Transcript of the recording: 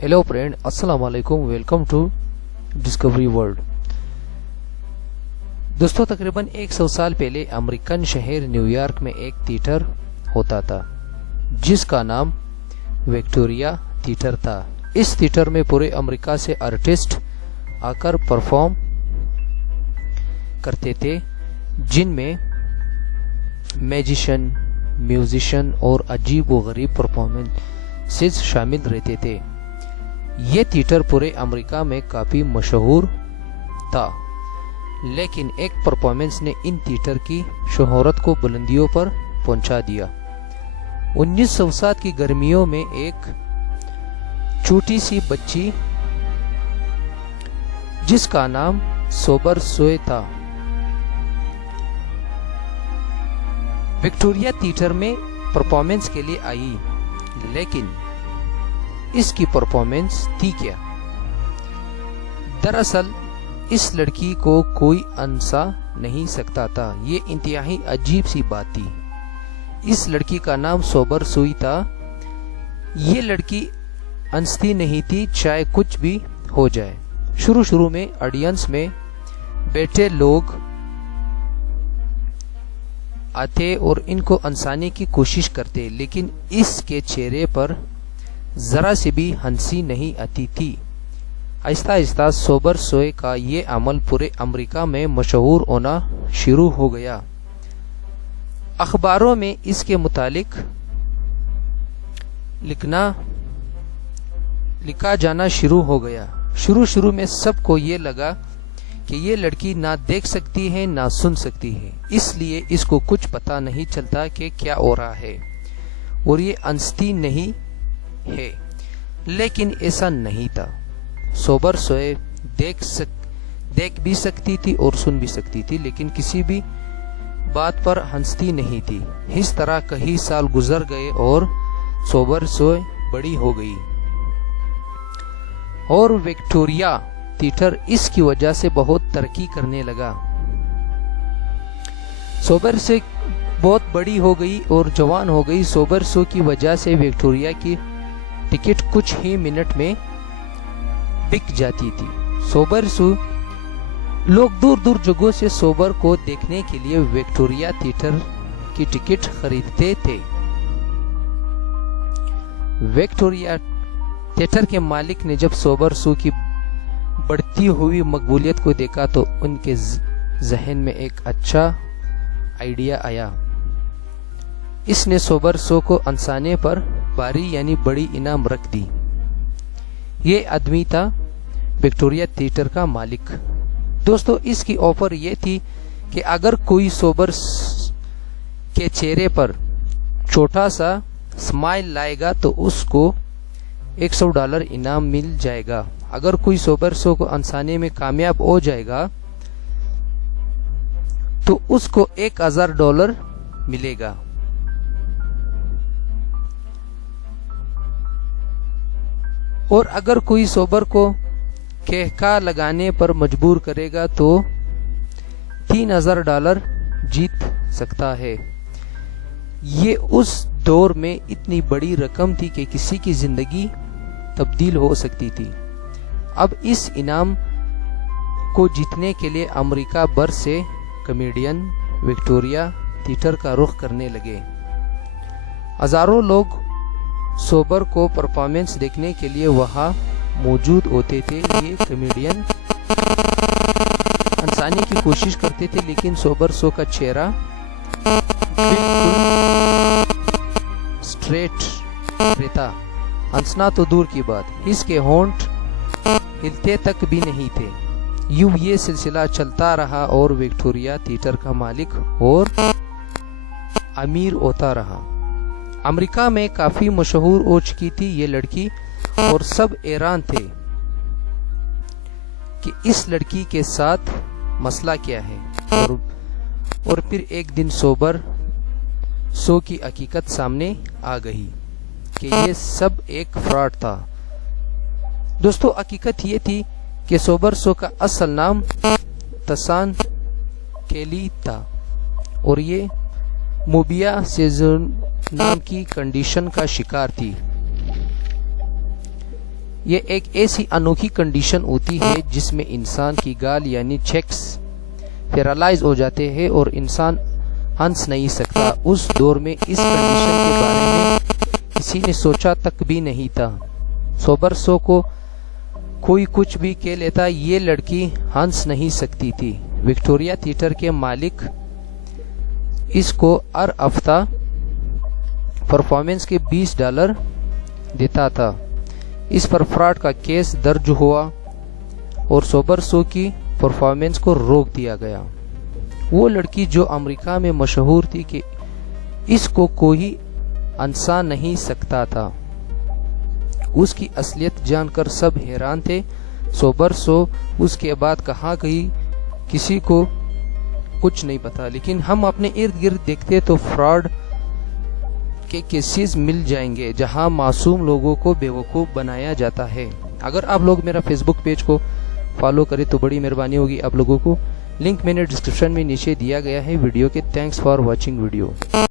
Hello friend, अस्सलाम वालेकुम। Welcome to discovery world. दोस्तों, तकरीबन 100 साल पहले अमेरिकन शहर न्यूयॉर्क में एक थिएटर होता था जिसका नाम विक्टोरिया थिएटर था। इस थिएटर में पूरे अमेरिका से आर्टिस्ट आकर परफॉर्म करते थे, जिनमें मैजिशियन, म्यूजिशियन और अजीब व गरीब परफॉर्मेंसेस शामिल रहते थे। ये थिएटर पूरे अमेरिका में काफी मशहूर था, लेकिन एक परफॉर्मेंस ने इन थिएटर की शोहरत को बुलंदियों पर पहुंचा दिया। 1907 की गर्मियों में एक छोटी सी बच्ची जिसका नाम सोबर सोए था, विक्टोरिया थिएटर में परफॉर्मेंस के लिए आई। लेकिन इसकी परफॉर्मेंस थी क्या? दरअसल इस लड़की को कोई अनसा नहीं सकता था। ये इंतहाई अजीब सी बात थी। इस लड़की का नाम सोबर सुई था। ये लड़की अनसती नहीं थी, चाहे कुछ भी हो जाए। शुरू में ऑडियंस में बैठे लोग आते और इनको अनसाने की कोशिश करते, लेकिन इसके चेहरे पर जरा से भी हंसी नहीं आती थी। आहिस्ता आहिस्ता सोबर सोए का ये अमल पूरे अमेरिका में मशहूर होना शुरू हो गया। अखबारों में इसके मुतालिक लिखा जाना शुरू हो गया। शुरू में सबको ये लगा कि ये लड़की ना देख सकती है ना सुन सकती है, इसलिए इसको कुछ पता नहीं चलता कि क्या हो रहा है और ये अनसती नहीं है। लेकिन ऐसा नहीं था। सोबर सोए देख भी सकती थी और सुन भी सकती थी, लेकिन किसी भी बात पर हंसती नहीं थी। इस तरह कई साल गुजर गए और सोबर सोए बड़ी हो गई और विक्टोरिया थिएटर इसकी वजह से बहुत तरक्की करने लगा। सोबर से बहुत बड़ी हो गई और जवान हो गई। सोबर सो की वजह से विक्टोरिया की टिकट कुछ ही मिनट में बिक जाती थी। सोबर सो लोग दूर जगहों से सोबर को देखने के लिए विक्टोरिया थिएटर की टिकट खरीदते थे। विक्टोरिया थिएटर के मालिक ने जब सोबर सो की बढ़ती हुई मकबूलियत को देखा तो उनके जहन में एक अच्छा आइडिया आया। इसने सोबर सो को अनसाने पर बारी यानी बड़ी इनाम रख दी। ये आदमी था विक्टोरिया थिएटर का मालिक। दोस्तों, इसकी ऑफर ये थी कि अगर कोई सोबर के चेहरे पर छोटा सा स्माइल लाएगा तो उसको $100 इनाम मिल जाएगा। अगर कोई सोबर सो को अनसाने में कामयाब हो जाएगा तो उसको $1000 मिलेगा। और अगर कोई सोबर को कहका लगाने पर मजबूर करेगा तो $3000 जीत सकता है। ये उस दौर में इतनी बड़ी रकम थी कि किसी की जिंदगी तब्दील हो सकती थी। अब इस इनाम को जीतने के लिए अमेरिका भर से कॉमेडियन विक्टोरिया थिएटर का रुख करने लगे। हजारों लोग सोबर को परफॉर्मेंस देखने के लिए वहां मौजूद होते थे। ये कॉमेडियन हंसाने की कोशिश करते थे, लेकिन सोबर सो का चेहरा बिल्कुल स्ट्रेट रहता। हंसना तो दूर की बात, इसके होंठ हिलते तक भी नहीं थे। यूं ये सिलसिला चलता रहा और विक्टोरिया थिएटर का मालिक और अमीर होता रहा। अमेरिका में काफी मशहूर हो चुकी थी ये लड़की और सब हैरान थे कि इस लड़की के साथ मसला क्या है। और फिर एक दिन सोबर सो की हकीकत सामने आ गई कि ये सब एक फ्रॉड था। दोस्तों, हकीकत ये थी कि सोबर सो का असल नाम तसान केली था और ये मोबिया सेजन नाम की कंडीशन का शिकार थी। یہ ایک ایسی انوکھی کنڈیشن ہوتی ہے جس میں انسان کی گال یعنی چیکس پیرالائز ہو جاتے ہیں اور انسان ہنس نہیں سکتا۔ اس دور میں اس کنڈیشن کے بارے میں کسی نے سوچا تک بھی نہیں تھا۔ سوبرسو کو کوئی کچھ بھی کہہ لیتا، یہ لڑکی ہنس نہیں سکتی تھی۔ وکٹوریا تھیٹر کے مالک اس کو ہر ہفتہ پرفارمنس کے $20 دیتا تھا۔ اس پر فراڈ کا کیس درج ہوا اور سوبرسو کی پرفارمنس کو روک دیا گیا۔ وہ لڑکی جو امریکہ میں مشہور تھی کہ اس کو کوئی ہنسا نہیں سکتا تھا، اس کی اصلیت جان کر سب حیران تھے۔ سوبرسو اس کے بعد کہاں گئی کسی کو کچھ نہیں پتا، لیکن ہم اپنے ارد گرد دیکھتے تو فراڈ کے کیسز مل جائیں گے جہاں معصوم لوگوں کو بیوقوف بنایا جاتا ہے۔ اگر آپ لوگ میرا فیس بک پیج کو فالو کریں تو بڑی مہربانی ہوگی آپ لوگوں کو۔ لنک میں نے ڈسکرپشن میں نیچے دیا گیا ہے ویڈیو کے۔ Thanks for watching video.